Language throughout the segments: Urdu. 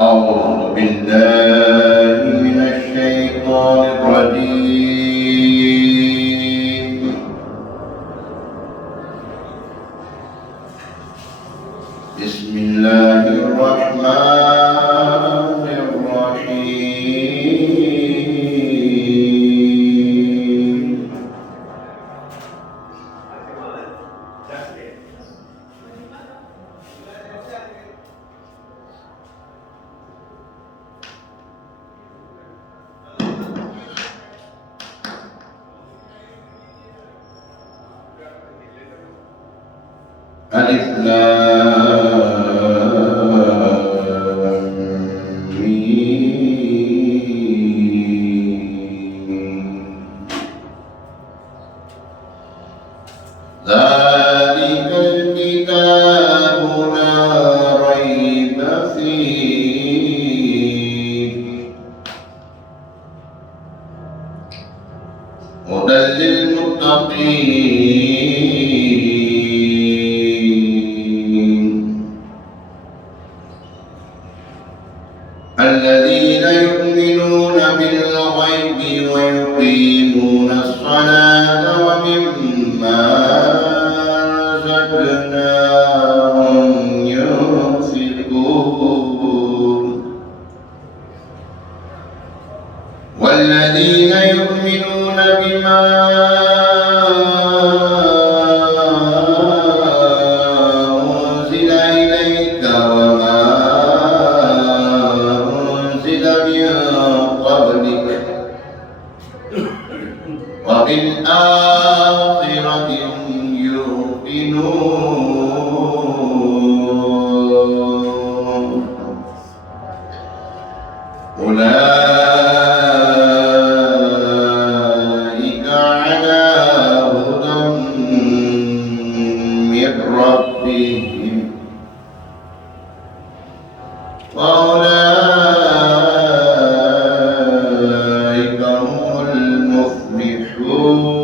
أعوذ بالله من الشيطان الرجيم. بسم الله الرحمن الرحيم. ألف لام ميم. ذلك الكتاب لا ريب فيه هدى للمتقين الذين يؤمنون بالغيب ويقيمون الصلاة ومما رزقناهم ينفقون والذين يؤمنون بما أنزل إليك وما أنزل من قبلك وبالآخرة هم يوقنون أولئك على هدى من ربهم وأولئك هم المفلحون.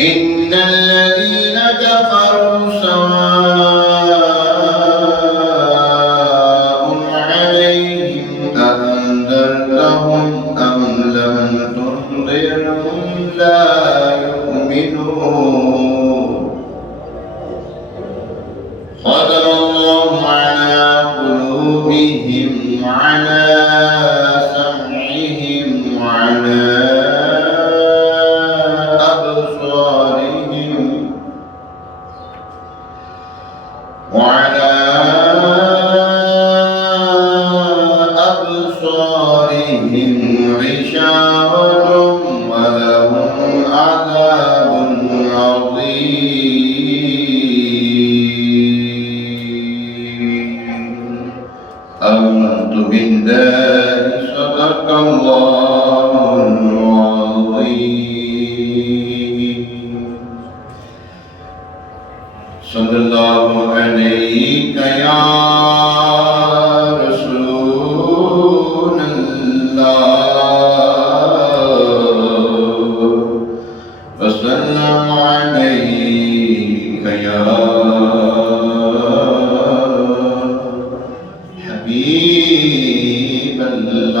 إن الذين كفروا سواء عليهم أأنذرتهم أم لم تنذرهم لا يؤمنون. ختم الله على قلوبهم وعلى سمعهم وعلى أبصارهم غشاوة ولهم عذاب عظيم. آمنت بالله صدق الله العظيم. صلى الله عليك يا رسول الله وسلم عليك يا حبيب الله.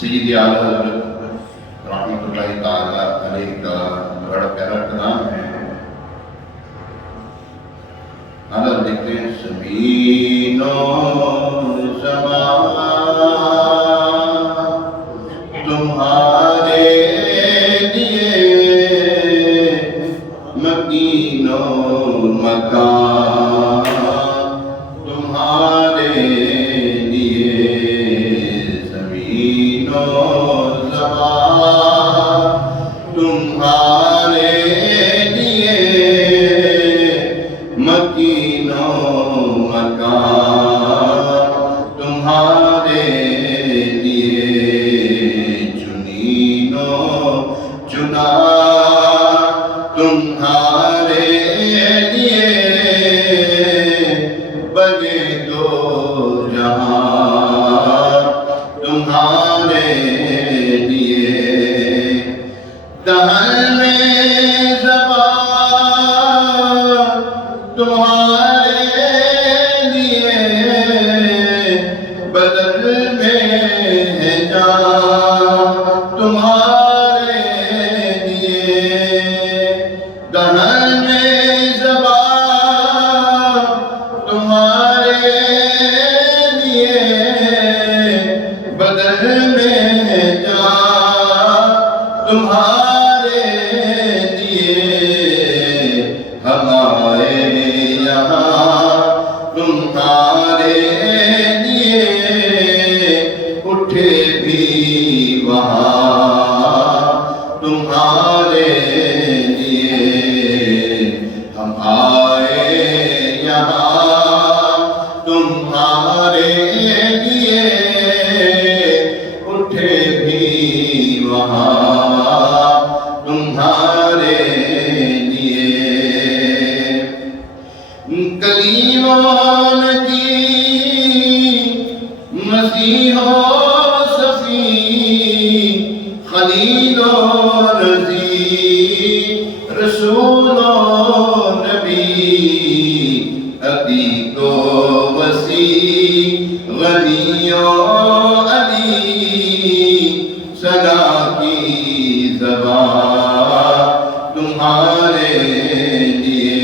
سید اعلیٰ حضرت رحمۃ اللہ تعالیٰ علیہ کا بڑا پیارا کلام ہے. حضرت لکھتے ہیں زمین و زمان تمہارے لیے مکین و مکان تمہارے لیے زمین و زمان تمہارے لیے مکین و مکان تمہارے لیے چنین و چنا تمہارے لیے بنے دو جہاں تمہارے لیے دہن میں زبان تمہارے لیے بدل میں ہے جان تمہارے لیے دہن میں زبان تمہارے لیے بدل میں ہے جان تمہارے لیے ہم آئے یہاں تمہارے لیے اٹھے بھی وہاں تمہارے لیے ہم آئے یہاں تمہارے لیے اٹھے بھی وہاں تمہارے لیے کلیموں کی مسیح و صفی خلیل و رضی رسول و نبی عتیق و وسیع غنی و علی ثنا کی زبان تمہارے لیے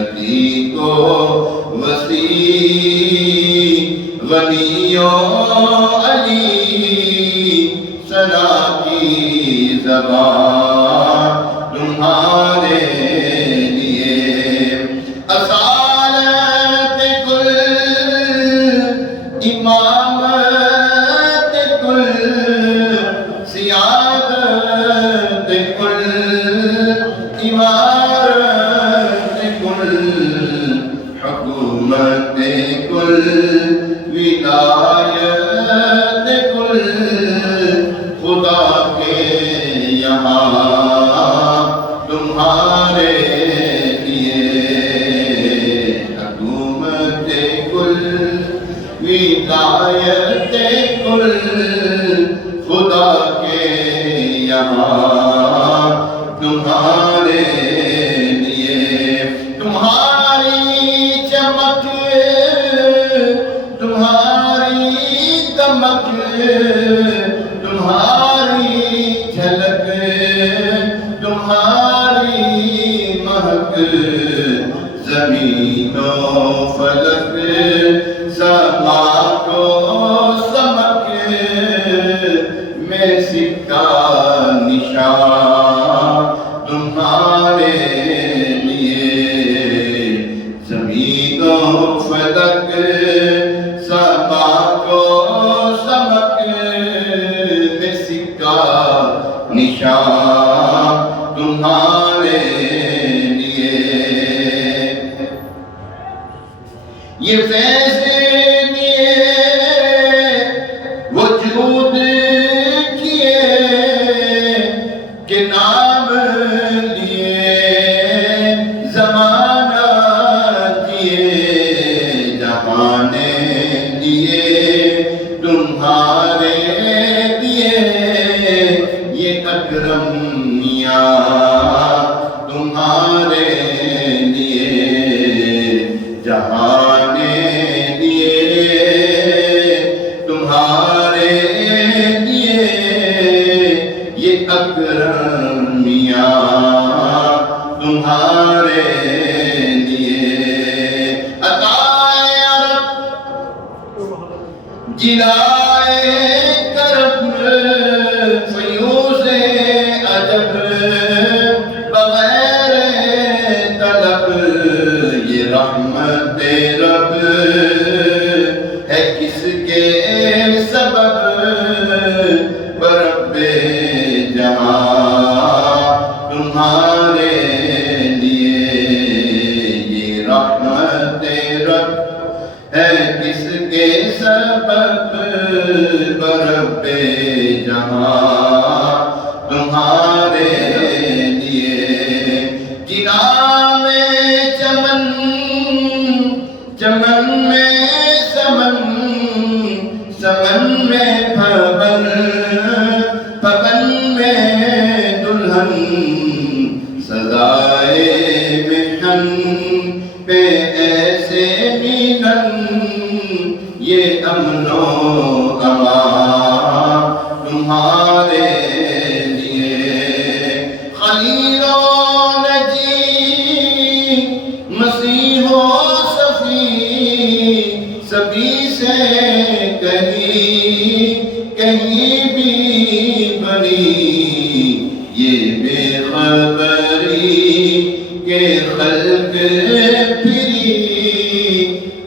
عتیق و وسیع غنی و علی ثنا کی زبان تمہارے لیے اصالت کل امامت کل سیادت کل عمارت کل حکومت کل ولایت کل خدا کے یہاں تمہارے لیے حکومت کل ولایت کل خدا کے یہاں تمہارے لیے تمہاری چمک تمہاری دمک تمہاری جھلک تمہاری مہک زمین و فلک سما کو سمک میں سکہ نشان تمہارے لیے زمین و فلک سما کو سمک میں سکہ نشان تمہارے لیے یہ فیصلے دیے وجود کیے کہ نام لیے زمانہ دیے جہانے دیے تمہارے دیے یہ اکرم میاں تمہارے لیے جہانے دیے تمہارے تمہارے لیے عطائے عرب جلائے کرب فیوز عجب بغیر طلب یہ رحمت رب ہے کس کے سبب برب جہاں تمہارے لیے یہ رحمت رب ہے کس کے سبب برب جہاں تمہارے لیے جناح میں چمن چمن میں سمن سمن میں پھبن پھبن میں دلہن سزائے محن پہ ایسے ملن یہ امن و امان تمہارے لیے خلیل و نجی مسیح و صفی سبھی سے کہیں بھی بنی یہ بے خبری کہ خلق پھری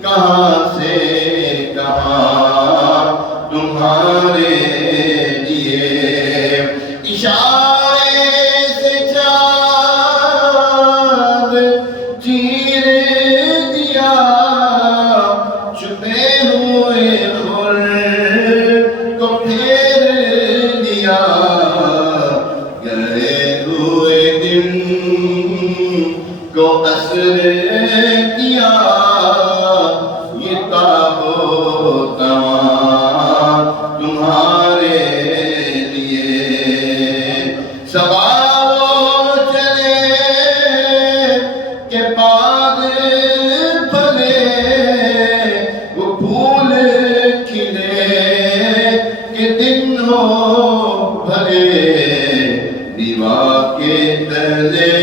کہاں سے کہاں تمہارے لیے اشارے سے چاند چیر دیا چھپے ہوئے خور کو پھیر دیا گئے ہوئے دن کو اثر کیا یہ تاب و تمام تمہارے لیے سوارو چلے کہ باغ پھلے وہ پھول کھلے کہ دن ہو بھلے دیوار کے تلے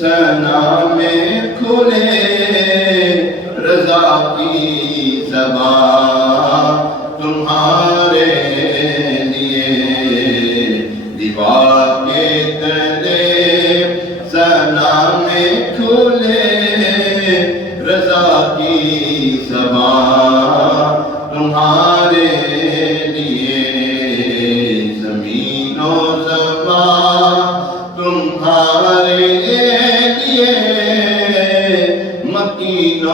ثنا میں کھلے رضا کی زبان تمہارے لیے دیوار کے تلے ثنا میں کھلے رضا کی زبان تمہارے لیے زمین و زبان تمہارے لیے مکین و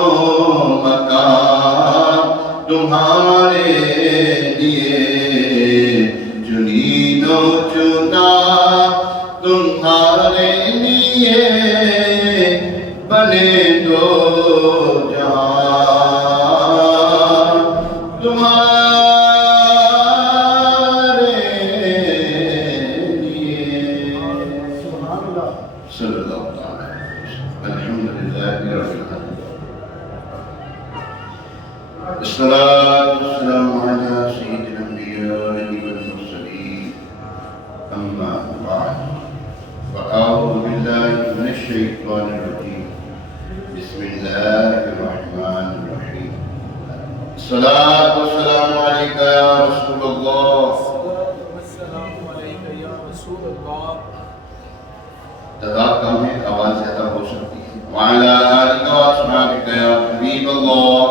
مکان تمہارے لیے چنین و چنا تمہارے لیے بنے دو جہاں تمہارے لیے صلی اللہ تعالی الحمدللہ رب العالمین الصلاة والسلام على سيد الأنبياء والمرسلين أما بعد فأعوذ بالله من الشيطان الرجيم بسم الله الرحمن الرحيم الصلاة والسلام عليك يا رسول الله تضاد کم ہے آواز زیادہ ہو سکتی ہے وعلى آلك وأصحابك يا حبيب الله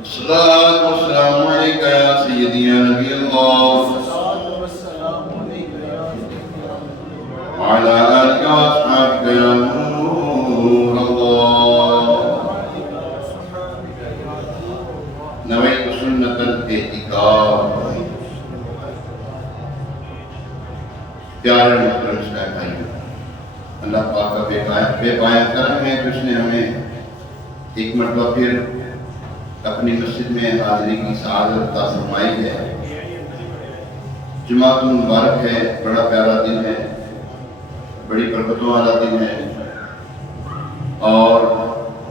الصلاة والسلام عليك يا سيدي يا نبي الله وعلى آلك وأصحابك يا نور الله نويت سنة الاعتكاف پیارے محترم اسلام بھائیوں اللہ پاک کا بے پایا کرم ہے کہ اس نے ہمیں ایک مرتبہ پھر اپنی مسجد میں حاضری کی سعادت عطا فرمائی ہے جمعہ مبارک ہے بڑا پیارا دن ہے بڑی برکتوں والا دن ہے اور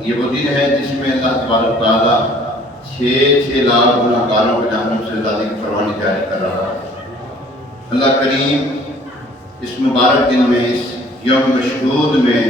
یہ وہ دن ہے جس میں اللہ تبارک تعالیٰ 6 لاکھ گناہگاروں کو جہنم سے آزادی کی فرمانی جاری کر رہا ہے اللہ کریم اس مبارک دن میں، اس یوم مشہود میں